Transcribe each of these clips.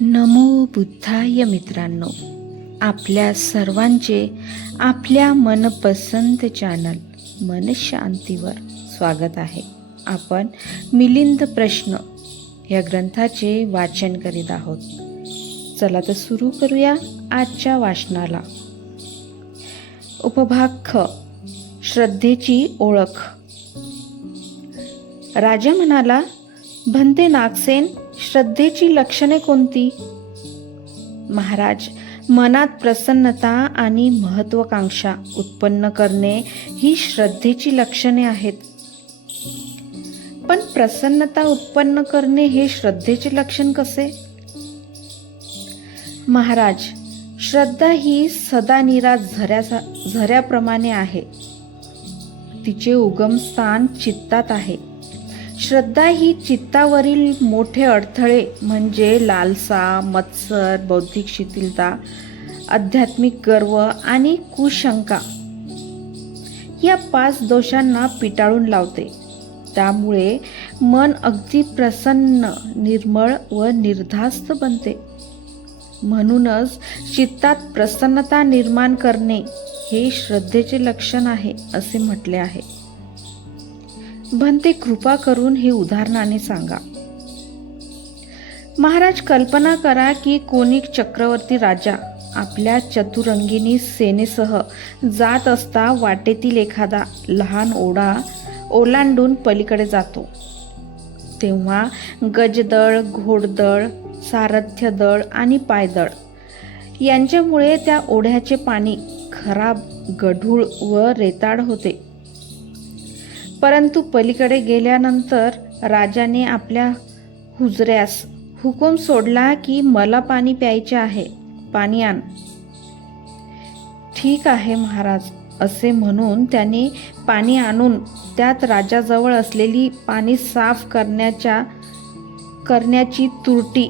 नमो बुद्धाय मित्रांनो. आपल्या सर्वांचे आपल्या मनपसंत चॅनल मनशांतीवर स्वागत आहे. आपण मिलिंद प्रश्न या ग्रंथाचे वाचन करीत आहोत. चला तर सुरू करूया आजच्या वाचनाला. उपभाग ख श्रद्धेची ओळख. राजा म्हणाला भंते नागसेन श्रद्धेची लक्षणे कोणती? महाराज मनात प्रसन्नता आणि महत्वाकांक्षा उत्पन्न करणे ही श्रद्धेची लक्षणे आहेत. पण प्रसन्नता उत्पन्न करणे हे श्रद्धेचे लक्षण कसे? महाराज श्रद्धा ही सदा निराश झऱ्या झऱ्याप्रमाणे आहे. तिचे उगमस्थान चित्तात आहे. श्रद्धा ही चित्तावरील मोठे अडथळे म्हणजे लालसा मत्सर बौद्धिक शिथिलता आध्यात्मिक गर्व आणि कुशंका या पाच दोषांना पिटाळून लावते. त्यामुळे मन अगदी प्रसन्न निर्मळ व निर्धास्त बनते. म्हणूनच चित्तात प्रसन्नता निर्माण करणे हे श्रद्धेचे लक्षण आहे असे म्हटले आहे. भंते कृपा करून हे उदाहरणाने सांगा. महाराज कल्पना करा की कोणी चक्रवर्ती राजा आपल्या चतुरंगिनी सेनेसह जात असता वाटेतील एखादा लहान ओढा ओलांडून पलीकडे जातो. तेव्हा गजदळ घोडदळ सारथ्य दळ आणि पायदळ यांच्यामुळे त्या ओढ्याचे पाणी खराब गढूळ व रेताड होते. परंतु पलीकडे गेल्यानंतर राजाने आपल्या हुजऱ्यास हुकूम सोडला की मला पाणी प्यायचे आहे. पाणी आण. ठीक आहे महाराज असे म्हणून त्याने पाणी आणून त्यात राजाजवळ असलेली पाणी साफ करण्याच्या करण्याची तुरटी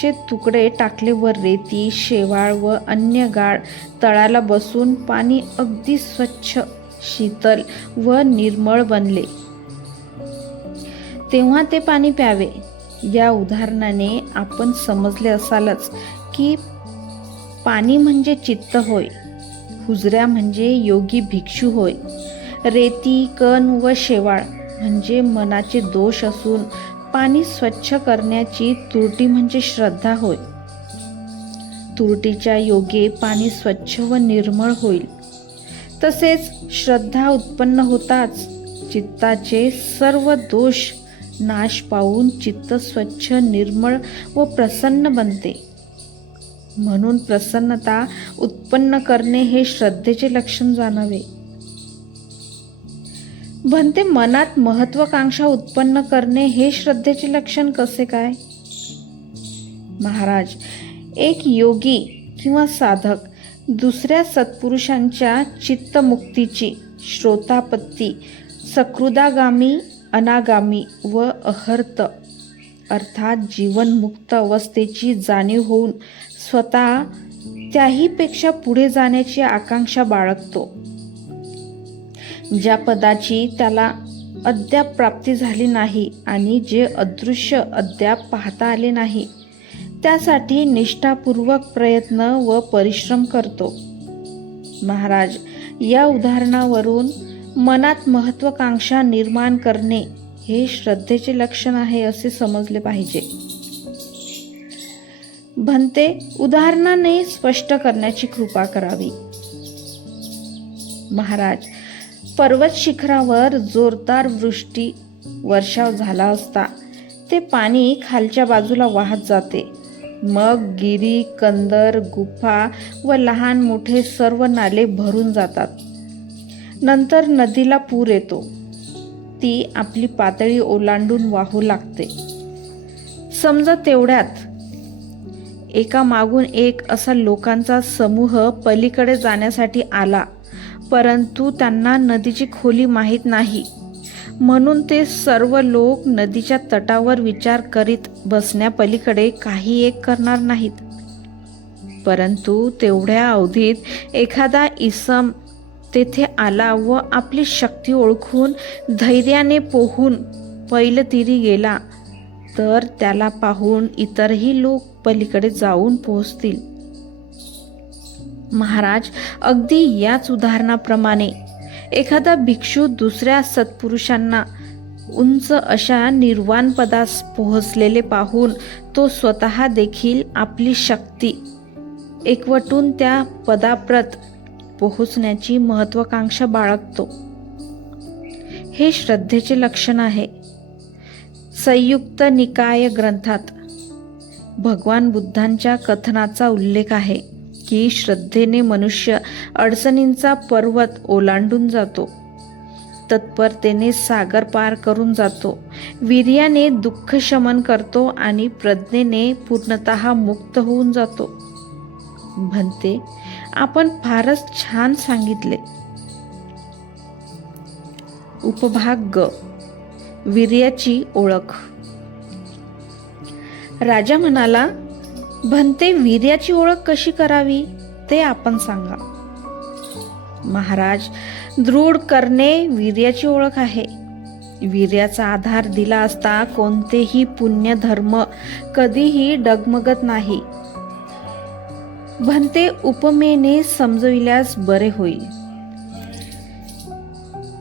चे तुकडे टाकले व रेती शेवाळ व अन्य गाळ तळाला बसून पाणी अगदी स्वच्छ शीतल व निर्मळ बनले. तेव्हा ते पाणी प्यावे. या उदाहरणाने आपण समजले असालच की पाणी म्हणजे चित्त होय हुजऱ्या म्हणजे योगी भिक्षू होय. रेती कण व शेवाळ म्हणजे मनाचे दोष असून पाणी स्वच्छ करण्याची तुरटी म्हणजे श्रद्धा होय. तुरटीच्या योगे पाणी स्वच्छ व निर्मळ होईल. तसेच श्रद्धा उत्पन्न होताच. चित्ताचे सर्व दोष नाश पावून चित्त स्वच्छ निर्मळ व प्रसन्न बनते. म्हणून प्रसन्नता उत्पन्न करणे हे श्रद्धेचे लक्षण जाणावे. म्हणते मनात महत्वाकांक्षा उत्पन्न करणे हे श्रद्धेचे लक्षण कसे काय? महाराज एक योगी किंवा साधक दुसऱ्या सत्पुरुषांच्या चित्तमुक्तीची श्रोतापत्ती सकृदागामी अनागामी व अहर्त अर्थात जीवनमुक्त अवस्थेची जाणीव होऊन स्वतः त्याहीपेक्षा पुढे जाण्याची आकांक्षा बाळगतो. ज्या पदाची त्याला अद्याप प्राप्ती झाली नाही आणि जे अदृश्य अद्याप पाहता आले नाही त्यासाठी निष्ठापूर्वक प्रयत्न व परिश्रम करतो. महाराज या उदाहरणावरून मनात महत्वाकांक्षा निर्माण करणे हे श्रद्धेचे लक्षण आहे असे समजले पाहिजे. भंते उदाहरणाने स्पष्ट करण्याची कृपा करावी. महाराज पर्वत शिखरावर जोरदार वृष्टी वर्षाव झाला असता ते पाणी खालच्या बाजूला वाहत जाते. मग गिरी कंदर गुफा व लहान मोठे सर्व नाले भरून जातात. नंतर नदीला पूर येतो. ती आपली पातळी ओलांडून वाहू लागते. समजा तेवढ्यात एका मागून एक असा लोकांचा समूह पलीकडे जाण्यासाठी आला परंतु त्यांना नदीची खोली माहीत नाही. म्हणून ते सर्व लोक नदीच्या तटावर विचार करीत बसण्यापलीकडे काही एक करणार नाहीत. परंतु तेवढ्या अवधीत एखादा इसम तेथे आला व आपली शक्ती ओळखून धैर्याने पोहून पैलतीरी गेला तर त्याला पाहून इतरही लोक पलीकडे जाऊन पोहोचतील. महाराज अगदी याच उदाहरणाप्रमाणे एखादा भिक्षू दुसऱ्या सत्पुरुषांना उंच अशा निर्वाण पदास पोहोचलेले पाहून तो स्वतः देखील आपली शक्ती एकवटून त्या पदाप्रत पोहोचण्याची महत्वाकांक्षा बाळगतो. हे श्रद्धेचे लक्षण आहे. संयुक्त निकाय ग्रंथात भगवान बुद्धांच्या कथनाचा उल्लेख आहे. की श्रद्धेने मनुष्य अडचणींचा पर्वत ओलांडून जातो. तत्परतेने सागर पार करून जातो. वीर्याने दुःख शमन करतो आणि प्रज्ञेने पूर्णतः मुक्त होऊन जातो. म्हणते आपण फारच छान सांगितले. उपभाग ग वीर्याची ओळख. राजा म्हणाला भंते वीर्याची ओळख कशी करावी ते आपण सांगा. महाराज दृढ करणे वीर्याची ओळख आहे. वीर्याचा आधार दिला असता कोणतेही पुण्य धर्म कधीही डगमगत नाही. भंते उपमेने समजविल्यास बरे होईल.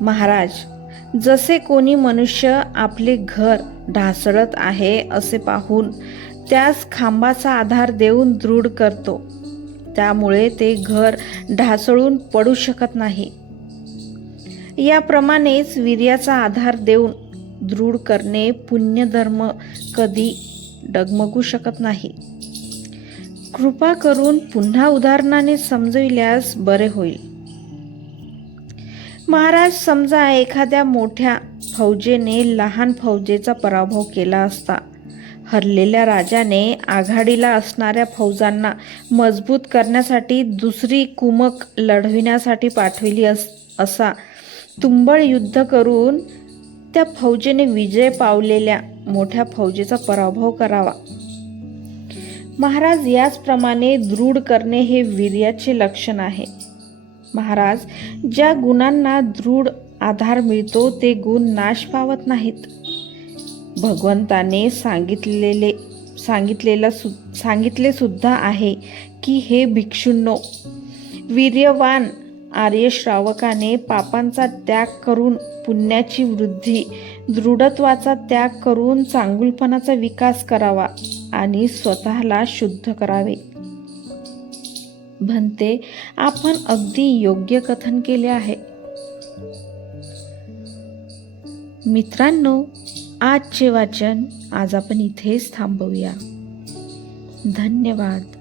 महाराज जसे कोणी मनुष्य आपले घर ढासळत आहे असे पाहून त्यास खांबाचा आधार देऊन दृढ करतो. त्यामुळे ते घर ढासळून पडू शकत नाही. याप्रमाणेच वीर्याचा आधार देऊन दृढ करणे पुण्यधर्म कधी डगमगू शकत नाही. कृपा करून पुन्हा उदाहरणाने समजविल्यास बरे होईल. महाराज समजा एखाद्या मोठ्या फौजेने लहान फौजेचा पराभव केला असता हरलेल्या राजाने आघाडीला असणाऱ्या फौजांना मजबूत करण्यासाठी दुसरी कुमक लढविण्यासाठी पाठविली अस असा तुंबळ युद्ध करून त्या फौजेने विजय पावलेल्या मोठ्या फौजेचा पराभव करावा. महाराज याचप्रमाणे दृढ करणे हे वीर्याचे लक्षण आहे. महाराज ज्या गुणांना दृढ आधार मिळतो ते गुण नाश पावत नाहीत. भगवंताने सांगितलेले सांगितलेलं सु सांगितले सुद्धा आहे की हे भिक्षूंनो वीर्यवान आर्यश्रावकाने पापांचा त्याग करून पुण्याची वृद्धी दृढत्वाचा त्याग करून चांगुलपणाचा विकास करावा आणि स्वतःला शुद्ध करावे. म्हणते आपण अगदी योग्य कथन केले आहे. मित्रांनो आजचे वाचन आज आपण इथेच थांबवूया. धन्यवाद.